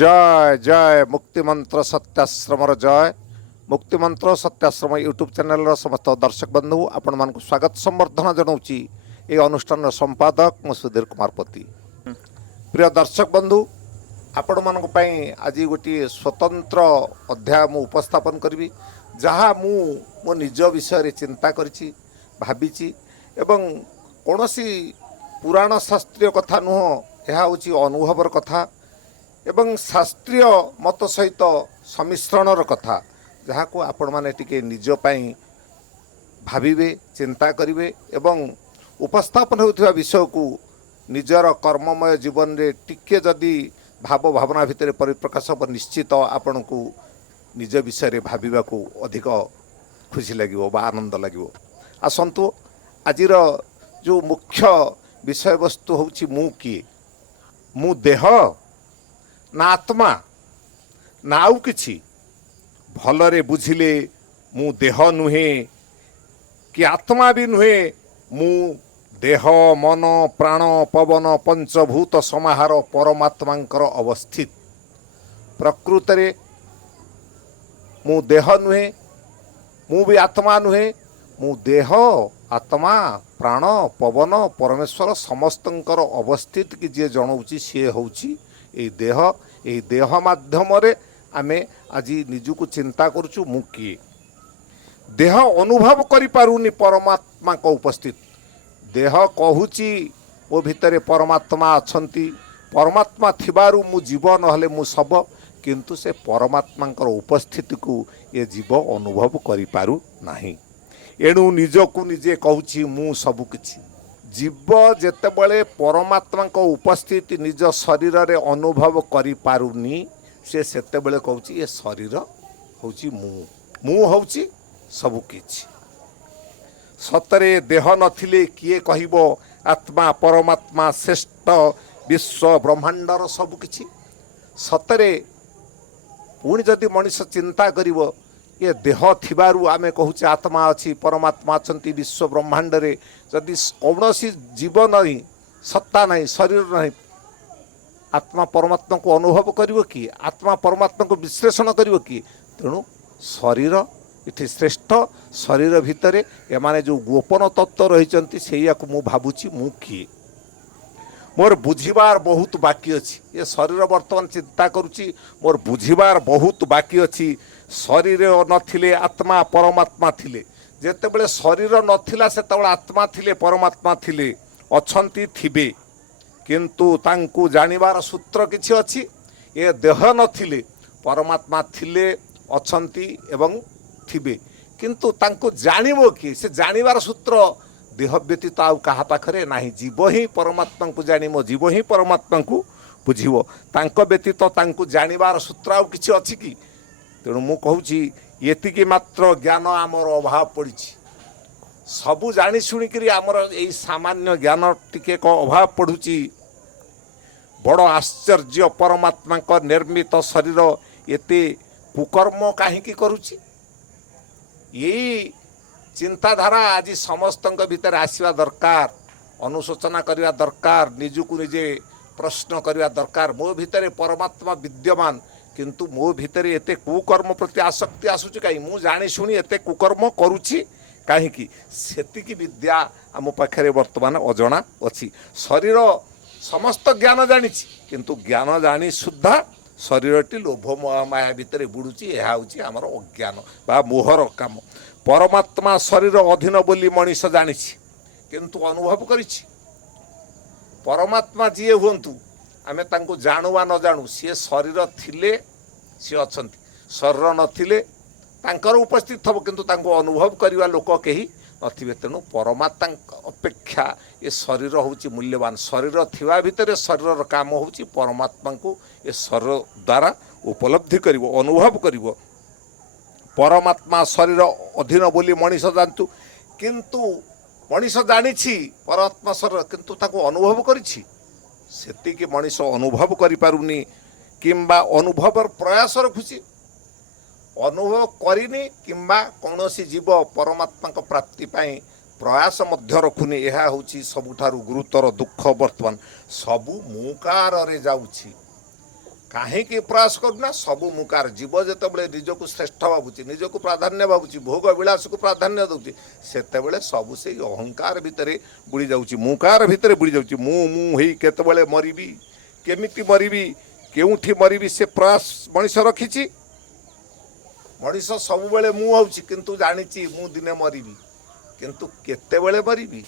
जय जय मुक्ति मंत्र सत्याश्रमर जय मुक्ति मंत्र सत्याश्रम यूट्यूब चैनल समस्त दर्शक बंधु आपण मान स्वागत संवर्धना जनाऊँगी ये अनुष्ठान संपादक मु सुधीर कुमार पति। प्रिय दर्शक बंधु आपण मान आज गोटे स्वतंत्र अध्याय मु उपस्थापन करी जहाँ मो निज विषय चिंता करी भावी एवं कौन पुराण शास्त्रीय कथा नुह यह हूँ अनुभवर कथा एवं शास्त्रीय मत सहित सम्मिश्रणर कथा जहाँ को आपण माने टिके निज पाई भाविबे चिंता करिवे एवं उपस्थापन होता विषय को निजर कर्ममय जीवन रे टिके जदि भाव भावना भितर परिप्रकाश हो निश्चित आपण को निज विषय रे भाविबा को अधिक खुशी लगिवो बा आनंद लगिवो। आसंतु आजिर जो मुख्य विषय वस्तु होची मु किए मु देह ना आत्मा ना आउ किछि भलरे बुझिले मु देह नुहे कि आत्मा भी नुहे मु देह मन प्राण पवन पंचभूत समाहार परमात्मांकर अवस्थित प्रकृत रे मु देह नुहे मु भी आत्मा नुहे मु देह आत्मा प्राण पवन परमेश्वर समस्तंकर अवस्थित कि जे जनाऊँगी सी होची ए देह माध्यम रे आमे आज निजुक चिंता करुचु मु किए देह अनुभव करि पारुनी परमात्मा को उपस्थित देह कहूची मो भितरे परमात्मा अछंती परमात्मा थिबारु मु जीव नहले मु सब किंतु से परमात्मांकर उपस्थिति को ये जीव अनुभव करि पारु नाही एणु निजकु निजे कहूची मु सब किछि जीव जेतेबळे परमात्मा को उपस्थिति निज शरीर रे अनुभव करि पारुनी से सेतेबळे कहूची ये शरीर होची मु होची सब किछि सतरे देह नथिले किए कहिबो आत्मा परमात्मा श्रेष्ठ विश्व ब्रह्मांडर सब किछि सतरे पुणी जदि मनुष्य चिंता करिवो ये देह थिबारु आमे कहूचे आत्मा अच्छी परमात्मा अछंती विश्व ब्रह्मांड रे जदि कौन जीव नहीं सत्ता नहीं शरीर नहीं आत्मा परमात्मा को अनुभव करिवो कि आत्मा परमात्मा को विश्लेषण करिवो कि तेणु शरीर इति श्रेष्ठ शरीर भितरे एमाने जो गोपन तत्व रहिचंती सेया को मु भाबुची मु किए मोर बुझिबार बहुत बाकी अच्छी ये शरीर वर्तमान चिंता करुची मोर बुझिबार बहुत बाकी अच्छी शरीर नथिले आत्मा परमात्मा थिले जेतेबेले शरीर नथिला सेतेबेले आत्मा थिले परमात्मा थिले अछंती थिबे किंतु तांकु जानिबार सूत्र किछि अछि ये देह नथिले परमात्मा थिले अछंती एवं थिबे किंतु तांकु जानिबो कि से जानिबार सूत्र देह व्यतीत आउ कहा पाखरे नाही जीव ही परमात्मा को जानिमो जीव ही परमात्मा को बुझिवो तांको व्यतीत तांकु जानिबार सूत्र आउ किछि अछि कि तेणु मु कहूँ ये मात्र ज्ञान आमर अभाव पड़ी सबू जानी शुणिकी आमर यही सामान्य ज्ञान टिके अभाव पड़ुची बड़ आश्चर्य परमात्मा का निर्मित शरीर एते कुकर्म कहीं करुची यही चिंताधारा आज समस्त भीतर आसवा दरकार अनुशोचना करने दरकार निजुक निजे प्रश्न करने दरकार मो भितर परमात्मा विद्यमान किंतु मो भितर एते कुकर्म प्रति आसक्ति आसुची कहीं मु जानी शुणी एते कुकर्म करुची कहीं सेतिकी विद्या आम पाखे वर्तमान अजଣା अच्छी शरीर समस्त ज्ञान जानी किंतु ज्ञान जानी सुद्धा शरीरटी लोभ माया भितर बुड़ुची यह हूँ आमर अज्ञान बा मोहर काम परमात्मा शरीर अधीन बोली मनीष जानी किंतु अनुभव करिछि परमात्मा जी हुंतु आमे तांको जानू वा न जानू सी शरीर थिले सी अछंती शरीर नथिले तांकर उपस्थित थब किंतु तांको अनुभव करिवा लोक केही नथिबे तेणु परमात्मा अपेक्षा ये शरीर होची मूल्यवान शरीर थिवा भितर शरीर काम होची परमात्मा को ये शरीर द्वारा उपलब्धि करिवो अनुभव करिवो परमात्मा शरीर अधीन बोली मनीष जानतु किंतु मनीष जानिछि परमात्मा शरीर किंतु ताको अनुभव करिछि सेतिके मनीष अनुभव करि पारुनी किंबा अनुभवर प्रयास रखुची अनुभव करिनी किंबा कौनसी जीव परमात्मा को प्राप्ति पाई प्रयास मध्य रखुनी यह हूँ सबुठारु गुरुतर दुख वर्तमान सबु मुकार रे जाउछि कहीं प्रयास करूना सबू मुकार जीव जिते निजक श्रेष्ठ भावुची निजक प्राधान्य भावुची भोग विलास को प्राधान्य दूसरी से सबू से अहंकार भितर बुड़ी जाऊँगी मुकार भितर बुड़ी जाऊँगी मु केतबले मरबी केमिति मरबी केउठी मरबी से प्रयास मनीष रखी मनीष सबुबले मु होउची किंतु जानिची मु दिने मरबी किंतु केतेबेले मरबी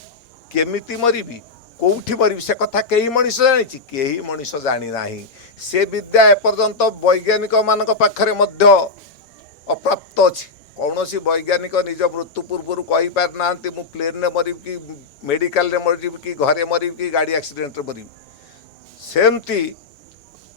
केमिति मरबी कौठी मरबी से कथा कई मनीष जानी कई मनीष जानी नाही से विद्या एपर्यंत वैज्ञानिक मान पाखरे मध्य अप्राप्त अच्छी कौन सी वैज्ञानिक निज मृत्यु पूर्व कही पार ना मु प्लेन में मरबी कि मेडिकल रे मरबी कि घरे मरबी कि गाड़ी एक्सीडेंट रे मरबी सेमती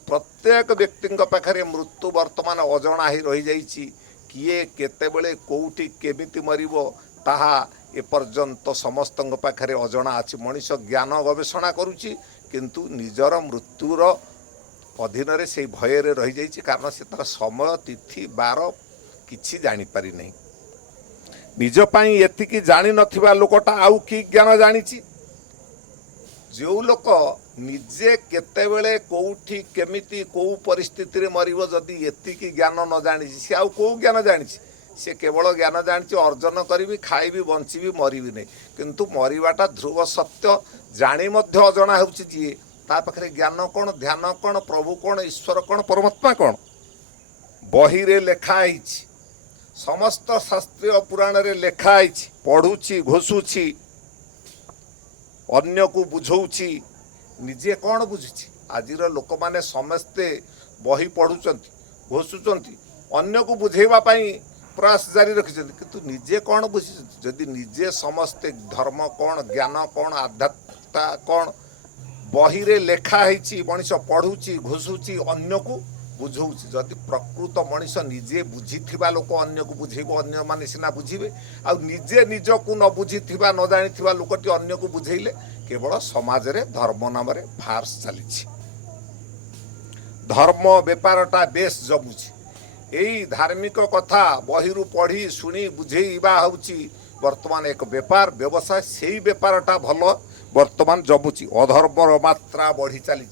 प्रत्येक व्यक्ति पाखरे मृत्यु वर्तमान अजणा ही रही जाइछि किए केतेबेले कौठी केमिति मरिबो ताहा एपर्यंत समस्त पाखरे अजणा अच्छी मनीष ज्ञान गवेषणा करुच्ची किंतु निजर मृत्युर अधीन रे से भय रे रही जाइछि कारण से तार समय तिथि बार किछि जानी पारि नहीं निज पाई एतिकी जानी नथिबा लोकटा आउ की ज्ञान जानिछि जो लोक निजे केतेबेले कौठी केमिति कौ परिस्थिति रे मरिबो जदि एतिकी ज्ञान न जानी से आउ कौ ज्ञान जानी से केवल ज्ञान जानी अर्जन करी खाइबी बंची मरबी नहीं किंतु मरवाटा ध्रुव सत्य जानी मध्य अजणा होउछि जी ता पाखरे ज्ञान कौन ध्यान कौन प्रभु कौन ईश्वर कौन परमात्मा कौन बही रे लेखा आइछि समस्त शास्त्रीय पुराण रे लेखा आइछि पढ़ुछि घोषुछि अन्य को बुझौछि निजे कौन बुझुछि आजिर लोक माने समस्ते बही पढ़ुचंती घोषुचंती अन्य को बुझेबा पाई प्रयास जारी रखिछंती किंतु निजे कौन बुझिछंती जदि निजे समस्ते धर्म कौन ज्ञान कौन आध्यात्मता कौन बही रे लेखा है मनीष पढ़ुची घोषुची अन्य को बुझौछि जदि प्रकृत मनीष निजे बुझीथिबा लोक अन्य को बुझेबो अन्य माने सिना बुझीबे आ निजे निज को न बुझीथिबा न जानिथिबा लोकटी अन्य को बुझेइले केवल समाज रे धर्म नाम रे फार्स चलीछि धर्म बेपारटा बेस जमुछि एई धार्मिक कथा बहिरु पढ़ी शुणी बुझेइबा होउछि वर्तमान एक बेपार व्यवसाय सेई बेपारटा भलो वर्तमान जमुची अधर्मर मात्रा बढ़ी चली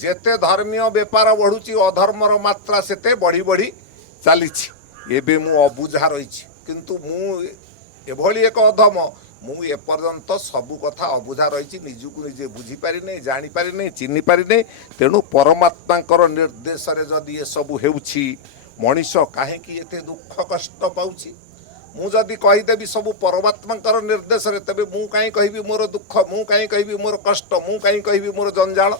जेते धर्मीय बेपार बढ़ुची अधर्मर मात्रा सेते बढ़ी बढ़ी चली एबे मु अबुझा रही किंतु मु एभली एक अधम मु एपर्यंत सबु कथा अबुझा रही निजुक निजे बुझीपारि नहीं जानीपारि नहीं चिन्ह पारि नहीं तेणु परमात्मा निर्देश जदि ये सबू हेउछि मनीष काहेकि एते दुख कष्ट पाउछि मु जदि कहीदेवी सबू परमात्मा निर्देश तेरे मु कहीं कहबी मोर दुख मु कहीं कहबी मोर कष्ट मु कहीं कहबी मोर जंजाल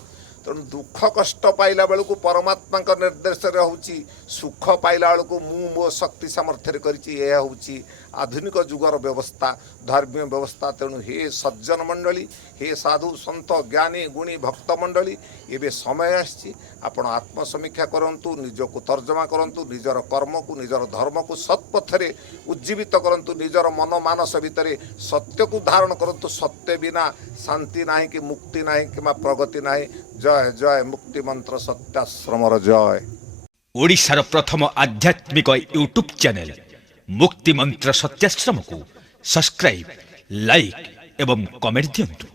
तेणु दुख कष्ट पाइला बेलू परमात्मा निर्देश होउछि सुख पाइला बेलू मु मो शक्ति सामर्थ्य करिछि यह होउछि आधुनिक जुगर व्यवस्था धार्मिक व्यवस्था तेणु हे सज्जन मंडली हे साधु संत ज्ञानी गुणी भक्त मंडली एबे समय आछि आपण आत्मसमीक्षा करंतु निजको तर्जमा करंतु निजर कर्म को निजर धर्म को सत्पथरे उज्जीवित करंतु निजर मन मानस भितरे सत्य को धारण करंतु सत्य बिना शांति नाही कि मुक्ति नाही कि प्रगति नाही जय जय मुक्ति मंत्र सत्याश्रमर जय ओडिशार प्रथम आध्यात्मिक यूट्यूब चैनल मुक्ति मंत्र सत्याश्रम को सब्सक्राइब लाइक एवं कमेंट दियंतु।